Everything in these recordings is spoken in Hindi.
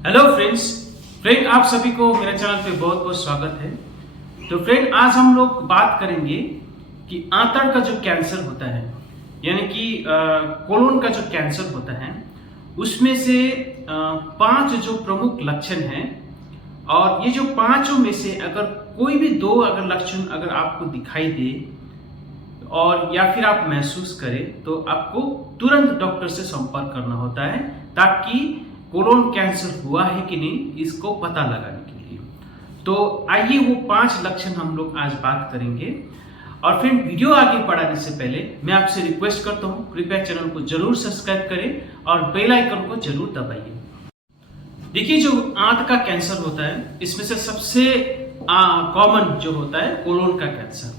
हेलो फ्रेंड आप सभी को मेरे चैनल पे बहुत बहुत स्वागत है। तो फ्रेंड आज हम लोग बात करेंगे कि आंतड़ का जो कैंसर होता है यानी कि कोलोन का जो कैंसर होता है उसमें से 5 जो प्रमुख लक्षण हैं और ये जो पांचों में से अगर कोई भी 2 अगर लक्षण अगर आपको दिखाई दे और या फिर आप महसूस करें तो आपको तुरंत डॉक्टर से संपर्क करना होता है ताकि कोलोन कैंसर हुआ है कि नहीं इसको पता लगाने के लिए। तो आइए वो 5 लक्षण हम लोग आज बात करेंगे। और फ्रेंड वीडियो आगे बढ़ाने से पहले मैं आपसे रिक्वेस्ट करता हूं कृपया चैनल को जरूर सब्सक्राइब करें और बेल आइकन को जरूर दबाइए। देखिए जो आंत का कैंसर होता है इसमें से सबसे कॉमन जो होता है कोलोन का कैंसर।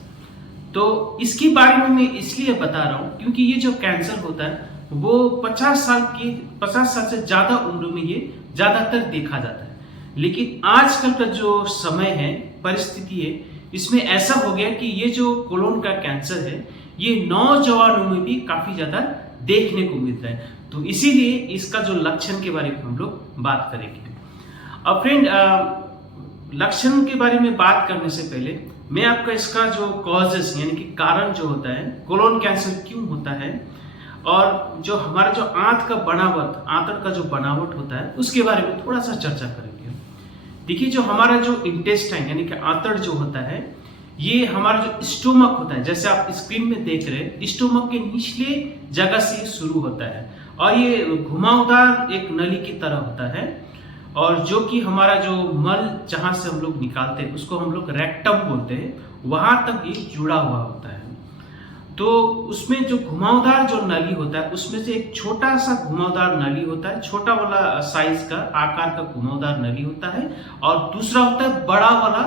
तो इसके बारे में मैं इसलिए बता रहा हूं क्योंकि ये जो कैंसर होता है वो 50 साल से ज्यादा उम्र में ये ज्यादातर देखा जाता है। लेकिन आजकल का जो समय है परिस्थिति है इसमें ऐसा हो गया कि ये जो कोलोन का कैंसर है ये नौजवानों में भी काफी ज्यादा देखने को मिलता है। तो इसीलिए इसका जो लक्षण के बारे में हम लोग बात करेंगे। अब फ्रेंड लक्षण के बारे में बात करने से पहले मैं आपका इसका जो कॉजेस यानी कि कारण जो होता है कोलोन कैंसर क्यों होता है और जो हमारा जो आंत का बनावट आंतड़ का जो बनावट होता है उसके बारे में थोड़ा सा चर्चा करेंगे। देखिए जो हमारा जो इंटेस्टाइन यानी कि आंतड़ जो होता है ये हमारा जो स्टोमक होता है जैसे आप स्क्रीन में देख रहे हैं स्टोमक के निचले जगह से शुरू होता है और ये घुमावदार एक नली की तरह होता है और जो कि हमारा जो मल जहां से हम लोग निकालते हैं उसको हम लोग रेक्टम बोलते हैं वहां तक ये जुड़ा हुआ होता है। तो उसमें जो घुमावदार जो नली होता है उसमें से एक छोटा सा घुमावदार नली होता है छोटा वाला साइज का आकार का घुमावदार नली होता है और दूसरा होता है बड़ा वाला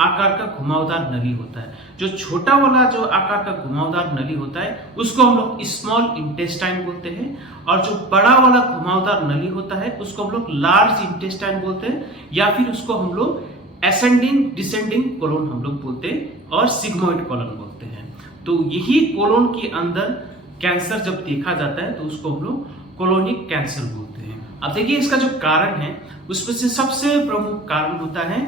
आकार का घुमावदार नली होता है। जो छोटा वाला जो आकार का घुमावदार नली होता है उसको हम लोग स्मॉल इंटेस्टाइन बोलते हैं और जो बड़ा वाला घुमावदार नली होता है उसको हम लोग लार्ज इंटेस्टाइन बोलते हैं या फिर उसको हम लोग एसेंडिंग डिसेंडिंग कोलोन हम लोग बोलते हैं और सिग्मोइड कोलोन बोलते हैं। तो यही कोलोन के अंदर कैंसर जब देखा जाता है तो उसको हम लोग कोलोनिक कैंसर बोलते हैं। अब देखिए इसका जो कारण है उसमें से सबसे प्रमुख कारण होता है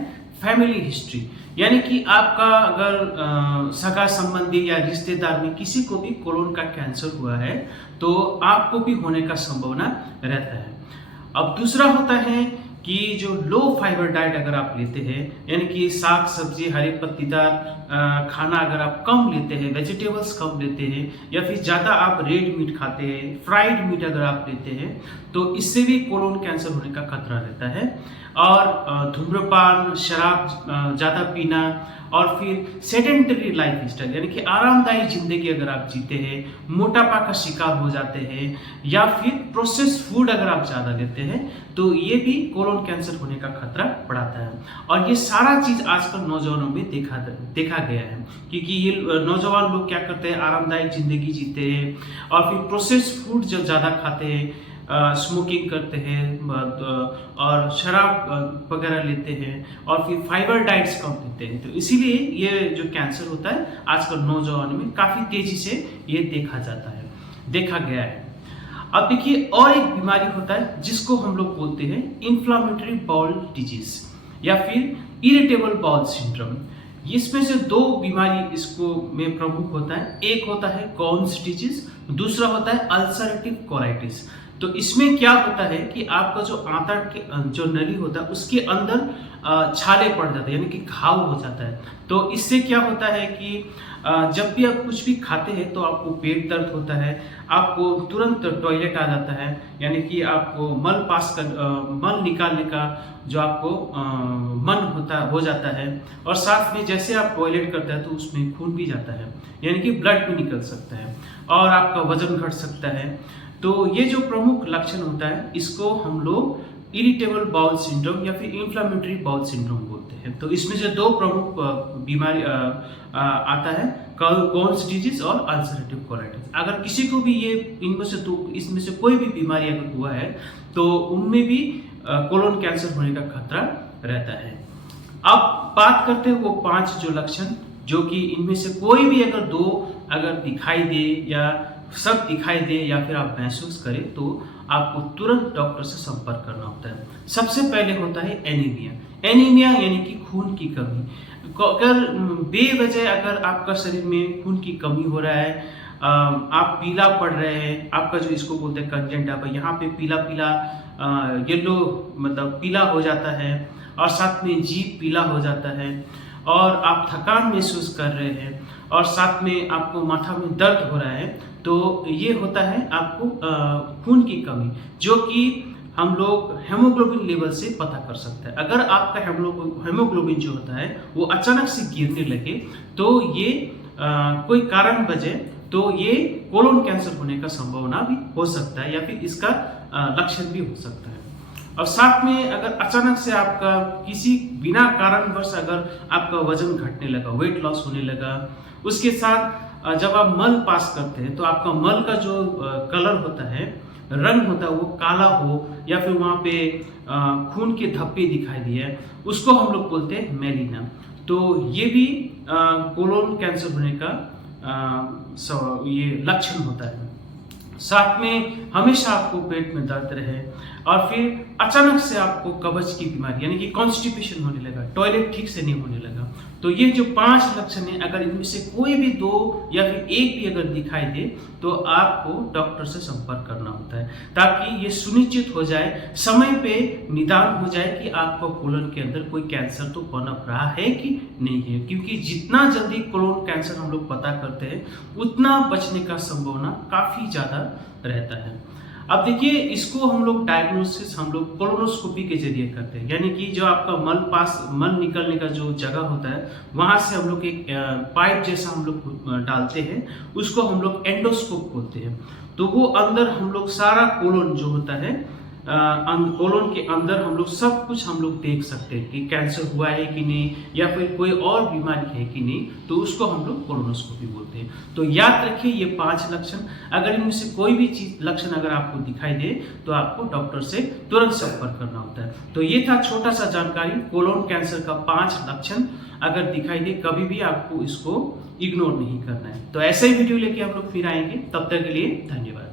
फैमिली हिस्ट्री यानी कि आपका अगर सगा संबंधी या रिश्तेदार में किसी को भी कोलोन का कैंसर हुआ है तो आपको भी होने का संभावना रहता है। अब दूसरा होता है कि जो लो फाइबर डाइट अगर आप लेते हैं यानी कि साग सब्जी हरे पत्तीदार खाना अगर आप कम लेते हैं वेजिटेबल्स कम लेते हैं या फिर ज़्यादा आप रेड मीट खाते हैं फ्राइड मीट अगर आप लेते हैं तो इससे भी कोलोन कैंसर होने का खतरा रहता है। और धूम्रपान शराब ज़्यादा पीना और फिर सेडेंटरी लाइफ स्टाइल यानी कि आरामदायी जिंदगी अगर आप जीते हैं मोटापा का शिकार हो जाते हैं या फिर प्रोसेस्ड फूड अगर आप ज़्यादा लेते हैं तो ये भी कोलोन कैंसर होने का खतरा बढ़ाता है। और ये सारा चीज़ आजकल नौजवानों में देखा गया है क्योंकि ये नौजवान लोग क्या करते हैं आरामदायक जिंदगी जीते हैं और फिर प्रोसेस्ड फूड जो ज़्यादा खाते हैं स्मोकिंग करते हैं और शराब वगैरह लेते हैं और फिर फाइबर डाइट्स कम लेते हैं। तो इसीलिए ये जो कैंसर होता है आजकल नौजवानों में काफ़ी तेजी से ये देखा गया है। अब देखिए और एक बीमारी होता है जिसको हम लोग बोलते हैं इन्फ्लामेटरी बाउल डिजीज या फिर इरिटेबल बाउल सिंड्रोम। इसमें से 2 बीमारी इसको में प्रमुख होता है। एक होता है कॉन्स डिजीज दूसरा होता है अल्सरेटिव कोलाइटिस। तो इसमें क्या होता है कि आपका जो आंतड़ के जो नली होता है उसके अंदर छाले पड़ जाते हैं यानी कि घाव हो जाता है। तो इससे क्या होता है कि जब भी आप कुछ भी खाते हैं तो आपको पेट दर्द होता है आपको तुरंत टॉयलेट आ जाता है यानी कि आपको मल निकालने का जो आपको मन हो जाता है और साथ में जैसे आप टॉयलेट करते हैं तो उसमें खून भी जाता है यानी कि ब्लड भी निकल सकता है और आपका वजन घट सकता है। तो ये जो प्रमुख लक्षण होता है इसको हम लोग इरिटेबल बाउल सिंड्रोम या फिर इन्फ्लामेटरी बाउल सिंड्रोम बोलते हैं। तो इसमें से 2 प्रमुख बीमारी आता है कॉन्स डिजीज और अल्सरेटिव कोलाइटिस। अगर किसी को भी ये इसमें से कोई भी बीमारी अगर हुआ है तो उनमें भी कोलोन कैंसर होने का खतरा रहता है। अब बात करते हैं वो 5 जो लक्षण जो कि इनमें से कोई भी अगर 2 अगर दिखाई दे या सब दिखाई दे या फिर आप महसूस करें तो आपको तुरंत डॉक्टर से संपर्क करना होता है। सबसे पहले होता है एनीमिया। एनीमिया यानी कि खून की कमी। अगर बेवजह अगर आपका शरीर में खून की कमी हो रहा है, आप पीला पड़ रहे हैं, आपका जो इसको बोलते हैं कंजेंटा, यहाँ पे पीला पीला येलो मतलब पीला हो जाता है, और साथ में जीभ पीला हो जाता है, और आप थकान महसूस कर रहे हैं, और साथ में आपको माथा में दर्द हो रहा है, तो ये होता है आपको खून की कमी, जो कि हम लोग हेमोग्लोबिन लेवल से पता कर सकते हैं। अगर आपका हेमोग्लोबिन जो होता है वो अचानक से गिरने लगे, तो ये कोई कारण वजह तो ये कोलोन कैंसर होने का संभावना भी हो सकता है, या फिर इसका लक्षण भी हो सकता है। और साथ में अगर अचानक से आपका किसी बिना कारणवश अगर आपका वजन घटने लगा, वेट लॉस होने लगा, उसके साथ जब आप मल पास करते हैं तो आपका मल का जो कलर होता है, रंग होता है, वो काला हो, या फिर वहाँ पे खून के धब्बे दिखाई दिए, उसको हम लोग बोलते हैं मेलिना। तो ये भी कोलोन कैंसर होने का ये लक्षण होता है। साथ में हमेशा आपको पेट में दर्द रहे, और फिर अचानक से आपको कब्ज की बीमारी यानी कि कॉन्स्टिपेशन होने लगा, टॉयलेट ठीक से नहीं होने लगा, तो ये जो 5 लक्षण हैं, अगर इनमें से कोई भी 2 या फिर एक भी अगर दिखाई दे, तो आपको डॉक्टर से संपर्क करना होता है, ताकि ये सुनिश्चित हो जाए, समय पे निदान हो जाए कि आपको कोलन के अंदर कोई कैंसर तो पनप रहा है कि नहीं है। क्योंकि जितना जल्दी कोलन कैंसर हम लोग पता करते हैं, उतना बचने का संभावना काफ़ी ज़्यादा रहता है। अब देखिए, इसको हम लोग डायग्नोसिस हम लोग कोलोनोस्कोपी के जरिए करते हैं, यानी कि जो आपका मल निकलने का जो जगह होता है, वहाँ से हम लोग एक पाइप जैसा हम लोग डालते हैं, उसको हम लोग एंडोस्कोप बोलते हैं। तो वो अंदर हम लोग सारा कोलोन जो होता है, कोलोन के अंदर हम लोग सब कुछ हम लोग देख सकते हैं कि कैंसर हुआ है कि नहीं, या फिर कोई और बीमारी है कि नहीं, तो उसको हम लोग कोलोनोस्कोपी बोलते हैं। तो याद रखिए ये 5 लक्षण, अगर इनमें से कोई भी चीज लक्षण अगर आपको दिखाई दे, तो आपको डॉक्टर से तुरंत संपर्क करना होता है। तो ये था छोटा सा जानकारी कोलोन कैंसर का 5 लक्षण। अगर दिखाई दे, कभी भी आपको इसको इग्नोर नहीं करना है। तो ऐसे ही वीडियो लेके हम लोग फिर आएंगे, तब तक के लिए धन्यवाद।